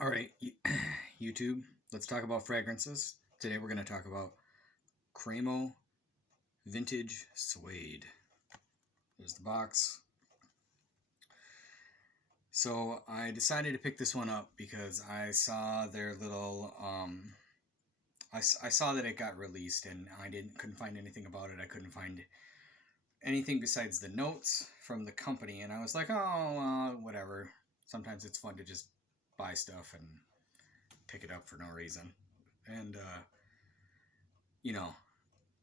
All right, YouTube, let's talk about fragrances. Today we're going to talk about Cremo Vintage Suede. There's the box. So I decided to pick this one up because I saw their little, I saw that it got released and couldn't find anything about it. I couldn't find anything besides the notes from the company. And I was like, oh, whatever. Sometimes it's fun to just buy stuff and pick it up for no reason. And, you know,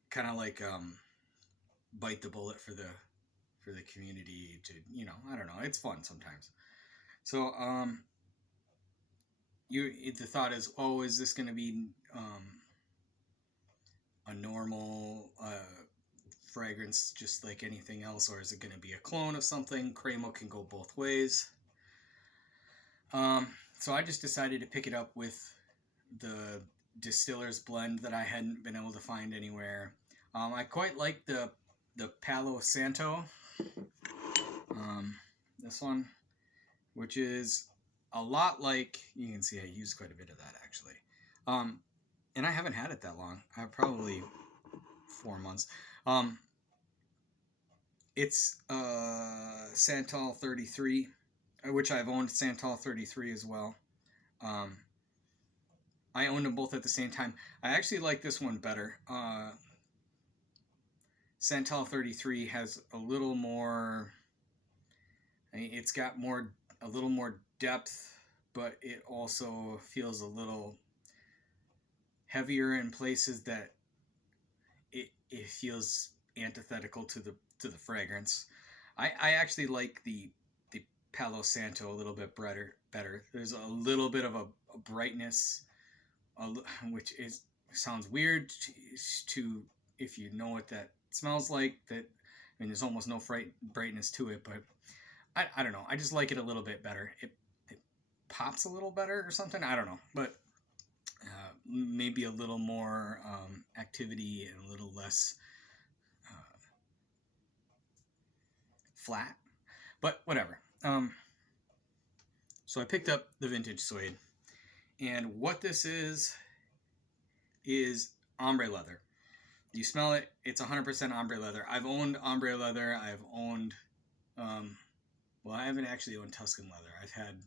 kind of like bite the bullet for the community to, I don't know, it's fun sometimes. So the thought is, oh, is this going to be a normal fragrance just like anything else, or is it going to be a clone of something? Cremo can go both ways. So I just decided to pick it up with the distiller's blend that I hadn't been able to find anywhere. I quite like the Palo Santo, this one, which is a lot like, you can see I used quite a bit of that actually. And I haven't had it that long. I probably 4 months. It's Santal 33, which I've owned Santal 33 as well. I owned them both at the same time. I actually like this one better. Santal 33 has a little more, it's got a little more depth, but it also feels a little heavier in places that it feels antithetical to the fragrance. I actually like the Palo Santo a little bit better. There's a little bit of a brightness, which sounds weird to if you know what that smells like. That, I mean, there's almost no brightness to it, but I don't know. I just like it a little bit better. It pops a little better or something. I don't know, but maybe a little more activity and a little less flat. But whatever. So I picked up the vintage suede, and what this is ombre leather. You smell it; it's 100% ombre leather. I've owned ombre leather. I've owned, well, I haven't actually owned Tuscan leather. I've had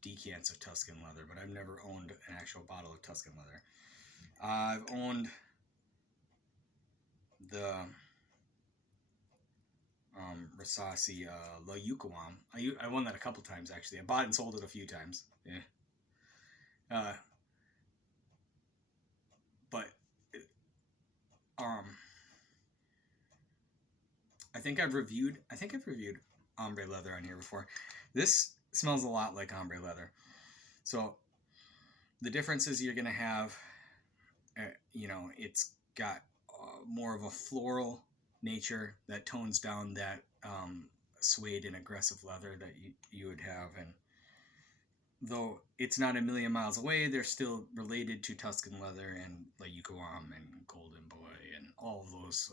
decants of Tuscan leather, but I've never owned an actual bottle of Tuscan leather. I've owned the Rasasi La Yucawam. I won that a couple times actually. I bought and sold it a few times. Yeah. But I think I've reviewed ombre leather on here before. This smells a lot like ombre leather. So the difference is you're gonna have, it's got more of a floral nature that tones down that suede and aggressive leather that you would have. And though it's not a million miles away, they're still related to Tuscan leather and La Yucawam and Golden Boy and all of those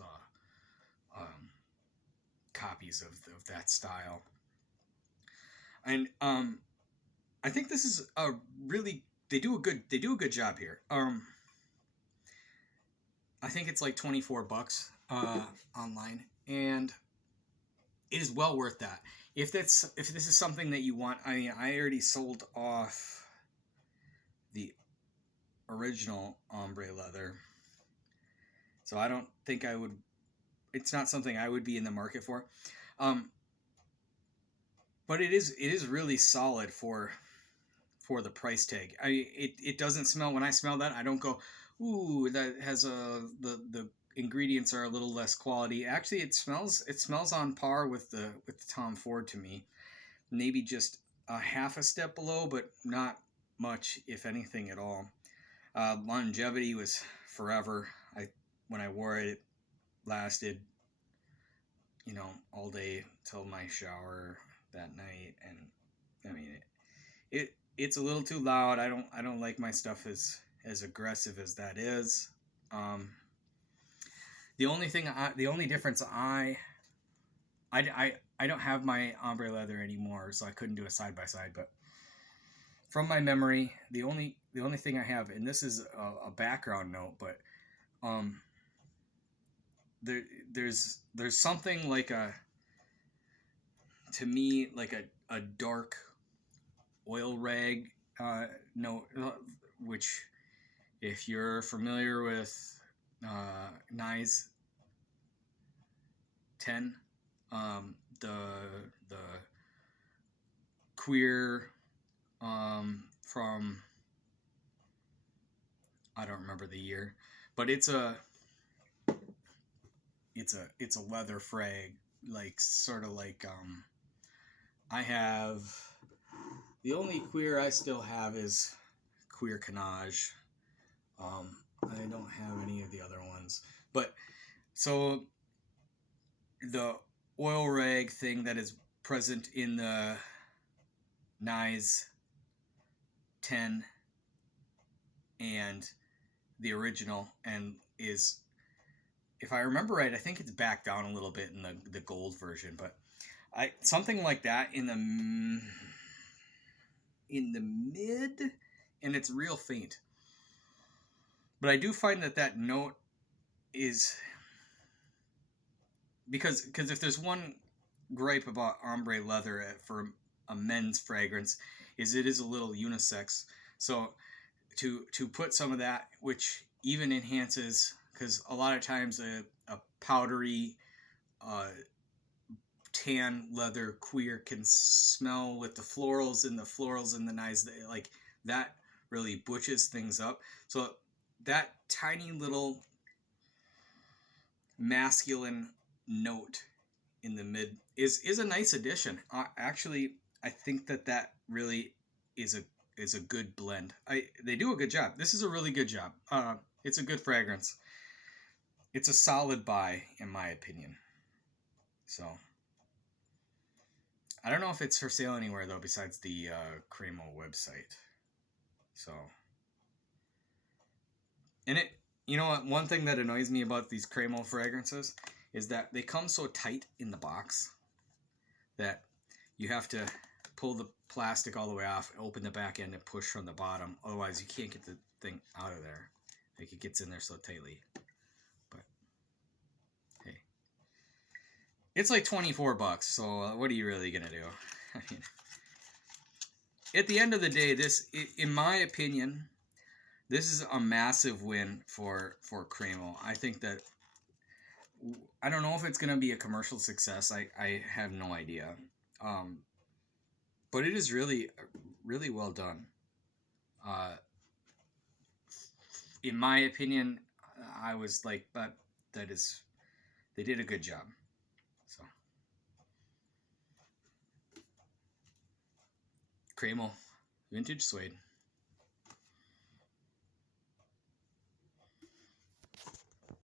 copies of that style. And I think this is a really, they do a good job here. I think it's like $24 online, and it is well worth that. If this is something that you want, I mean, I already sold off the original ombre leather, so I don't think I would. It's not something I would be in the market for, but it is really solid for the price tag. It doesn't smell, when I smell that, I don't go, ooh, that has the ingredients are a little less quality. Actually, it smells on par with the Tom Ford to me. Maybe just a half a step below, but not much, if anything at all. Longevity was forever. When I wore it, it lasted, all day till my shower that night. And I mean, it's a little too loud. I don't like my stuff as aggressive as that is. The only difference, I don't have my ombre leather anymore, so I couldn't do a side by side. But from my memory, the only thing I have, and this is a background note, but um, there's something like to me like a dark oil rag note, which if you're familiar with Nye's 10, the queer from, I don't remember the year, but it's a leather frag, like sort of like I have, the only queer I still have is Queer Canage. I don't have any of the other ones, but so the oil rag thing that is present in the Nye's 10 and the original, and is, if I remember right, I think it's back down a little bit in the gold version, but something like that in the mid, and it's real faint. But I do find that note is, because if there's one gripe about ombre leather for a men's fragrance, is it is a little unisex. So to put some of that, which even enhances, because a lot of times a powdery tan leather queer can smell with the florals and the Nye's, like that really butches things up. So that tiny little masculine note in the mid is a nice addition. Actually, I think that really is a good blend. They do a good job. This is a really good job. It's a good fragrance. It's a solid buy in my opinion. So I don't know if it's for sale anywhere though besides the Cremo website. So, and it, you know what, one thing that annoys me about these Cremo fragrances is that they come so tight in the box that you have to pull the plastic all the way off, open the back end, and push from the bottom. Otherwise, you can't get the thing out of there. Like, it gets in there so tightly. But hey, it's like $24, so what are you really gonna do? I mean, at the end of the day, this, in my opinion, this is a massive win for Cremo. I think that, I don't know if it's gonna be a commercial success. I have no idea. But it is really, really well done. In my opinion, I was like, that is, they did a good job. So, Cremo, vintage suede.